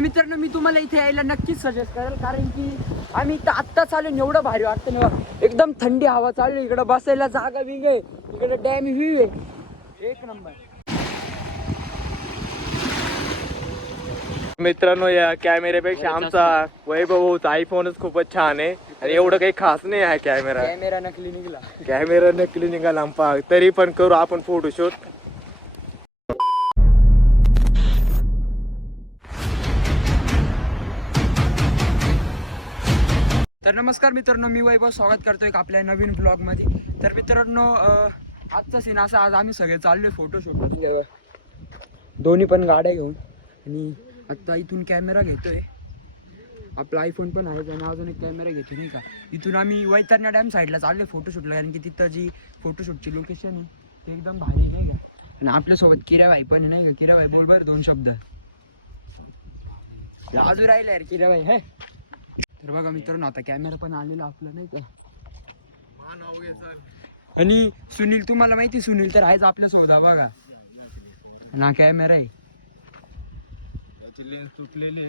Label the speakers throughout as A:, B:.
A: मित्रांनो मी तुम्हाला इथे यायला नक्कीच सजेस्ट करेल कारण की आम्ही इथं आत्ता चालू एवढं भारी वाटतं ना. एकदम थंडी हवा चालू आहे. इकडं बसायला जागा बिग आहे इकडे डॅम व्ह्यू आहे. एक नंबर
B: मित्रांनो या कॅमेऱ्यापेक्षा आमचा वैभव होता आयफोनच खूपच छान आहे. आणि एवढं काही खास नाही हा कॅमेरा
A: कॅमेरा नकली निघला.
B: कॅमेरा नकली निघाला आमचा तरी पण करू आपण फोटोशूट
A: तर नमस्कार मित्रांनो मी वैभव स्वागत करतो एक आपल्या नवीन ब्लॉगमध्ये तर मित्रांनो आजचा सीन असा आज आम्ही सगळे चाललोय फोटोशूट दोन्ही पण गाड्या घेऊन. आणि आत्ता इथून कॅमेरा घेतोय. आपला आयफोन पण आहे आणि अजून एक कॅमेरा घेतो नाही का? इथून आम्ही वैतरणा डॅम साईडला चाललोय फोटोशूटला कारण की तिथं जी फोटोशूटची लोकेशन आहे ते एकदम भारी आहे, नाही का? आणि आपल्यासोबत किराबाई पण नाही का? किराबाई बोल बरं दोन शब्द. अजून राहिला यार किराबाई हे? तर बघा मित्रांनो आता कॅमेरा पण आलेला आपला नाही का? आणि सुनील तुम्हाला माहिती सुनील तर आहेच आपल्यासोबत बघा. ना कॅमेरा आहे.
B: लेन्स तुटलेली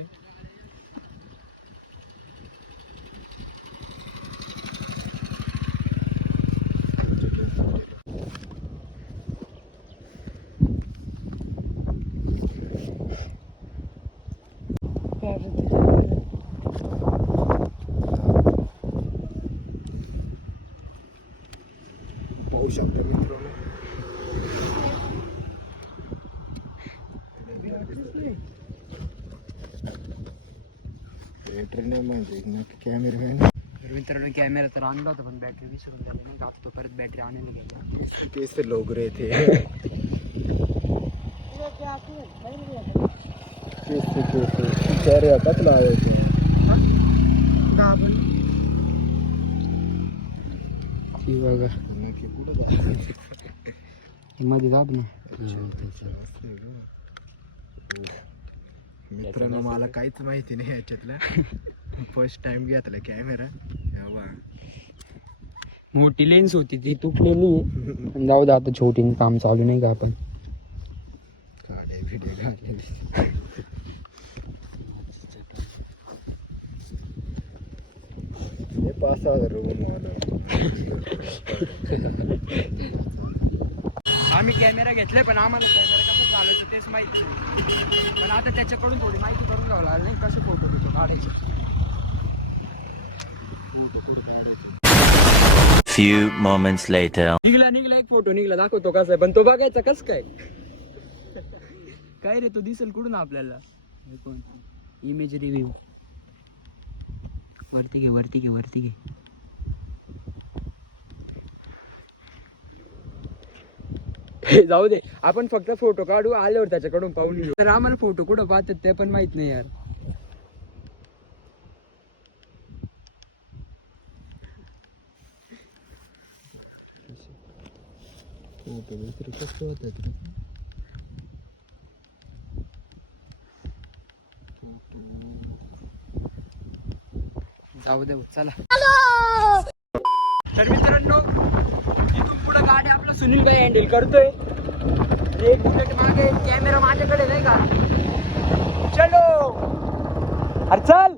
B: कॅमेरामॅन
A: तर मित्रांनो कॅमेरा तर आणला होता पण बॅटरी विसरून झाली नाही आता तो परत बॅटरी आणायला गेला.
B: तेच तर लोक रे ते तेच ते तेच ते विचार
A: बघा
B: नक्की कुठं जायचं?
A: मध्ये जात ना.
B: मित्रांनो मला काहीच माहिती नाही याच्यातलं. फर्स्ट टाइम घेतला कॅमेरा
A: मोठी लेन्स होती ती तुटलेली जाऊ दे आता छोटी काम चालू नाही का आपण?
B: व्हिडिओ पाच सहा हजार
A: आम्ही कॅमेरा घेतले पण आम्हाला कॅमेरा कसं चालवायचं तेच माहिती नाही. पण आता त्याच्याकडून थोडी माहिती करून घ्यावं लागेल नाही? कसे फोटो बिटो काढायचे?
C: Few moments later.
A: निघला निघला एक फोटो निघला. दाखवतो कसा आहे. पण तो बघायचा कस काय? काय रे तो दिसेल कुठून आपल्याला? हे कोण? इमेज रिव्ह्यू वरती घे वरती घे वरती घे. हे जाऊ दे. आपण फक्त फोटो काढू आल्यावर त्याच्याकडून पाहून घेऊ. तर आम्हाला फोटो कुठं पाहतात ते पण माहीत नाही यार.
B: दुसरे कसं होतात
A: जाऊ दे चला. तर मित्रांनो इथून पुढे गाडी आपलं सुनील भाई हँडल करतोय. एक बुलेट मागे कॅमेरा माझ्याकडे नाही का? चलो. अरे चल.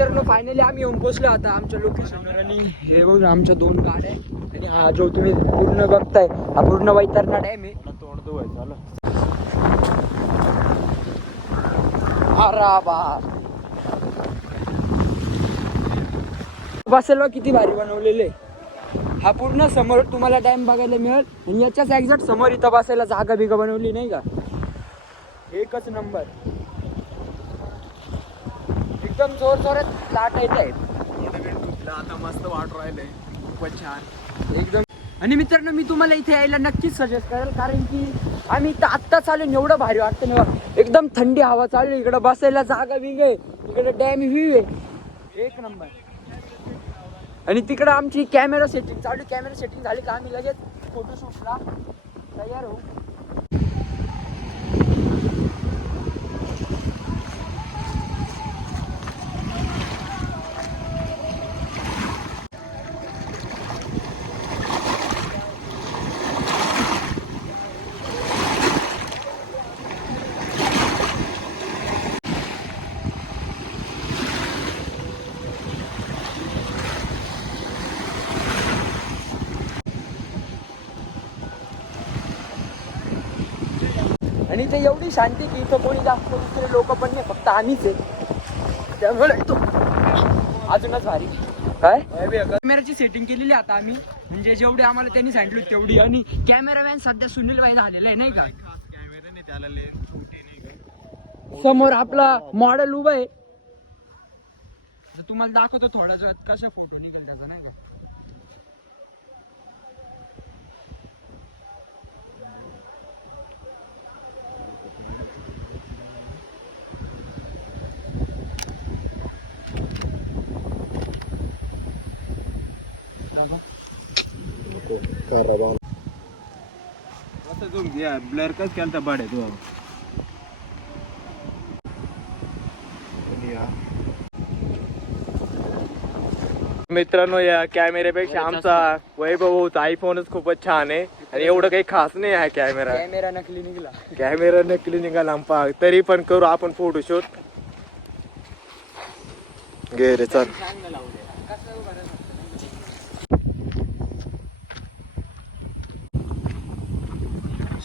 A: मित्रांनो फायनली आम्ही येऊन पोहोचलो आता आमच्या लोकेशनवर आणि हे बघ आमच्या दोन गाड्या आहे. आणि हा जो तुम्ही पूर्ण बघताय हा पूर्ण वैतरणा डॅम आहे
B: तोंड धुवायचं आलं.
A: अरा बा. बसेल किती भारी बनवलेले. हा पूर्ण समोर तुम्हाला डॅम बघायला मिळेल. आणि याच्याच एक्झॅक्ट समोर इथं बसायला जागा बिगा बनवली नाही का? एकच नंबर एकदम जोर जोरात लाट येत आहेत.
B: आता मस्त वाट राहिलंय. खूपच छान.
A: एकदम. आणि मित्रांनो मी तुम्हाला इथे यायला नक्कीच सजेस्ट करेल कारण की आम्ही इथं आत्ता चालू एवढं भारी वाटतं ना एकदम थंडी हवा चालू आहे. इकडं बसायला जागा बिग आहे इकडे डॅम व्ह्यू आहे. एक नंबर. आणि तिकडं आमची कॅमेरा सेटिंग चालू कॅमेरा सेटिंग झाली का आम्ही लगेच फोटोशूटला तयार होऊ. आणि ते एवढी शांती की इथं कोणी जास्त दुसरे लोक पण नाही फक्त आम्हीच आहे. त्यामुळे तो अजूनच भारी. काय? कॅमेराची सेटिंग केलेली आता आम्ही. म्हणजे जेवढी आम्हाला त्यांनी सांगितलं तेवढी. आणि कॅमेरामॅन सध्या सुनील भाई झालेला आहे नाही का? समोर आपला मॉडेल उभा आहे. तुम्हाला दाखवतो वेळात कसा फोटो निघेल त्याचा नाही का?
B: मित्रांनो या कॅमेऱ्यापेक्षा आमचा वैभव भाऊचा आयफोनच खूपच छान आहे. आणि एवढं काही खास नाही आहे कॅमेरा.
A: कॅमेरा नकली निघला.
B: कॅमेरा नकली निघाला आमपा. तरी पण करू आपण फोटोशूट घे रे चल.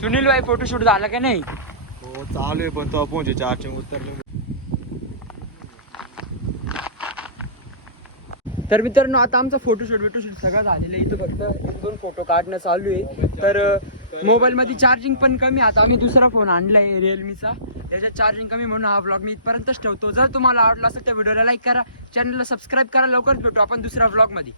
A: सुनील भाई फोटोशूट झाला का नाही?
B: हो चालू आहे पण तो पोहोचे चार्जिंग उतरले.
A: तर मित्रांनो आता आमचं फोटोशूट बिटोशूट सगळं झालेलं आहे. इथं फक्त एक दोन फोटो काढणं चालू आहे. तर मोबाईल मध्ये चार्जिंग पण कमी. आता आम्ही दुसरा फोन आणलाय रिअलमीचा त्याच्यात चार्जिंग कमी म्हणून हा ब्लॉग मी इथपर्यंतच ठेवतो. जर तुम्हाला आवडला असेल तर व्हिडिओला लाईक करा. चॅनलला सबस्क्राईब करा. लवकरच भेटू आपण दुसऱ्या ब्लॉगमध्ये.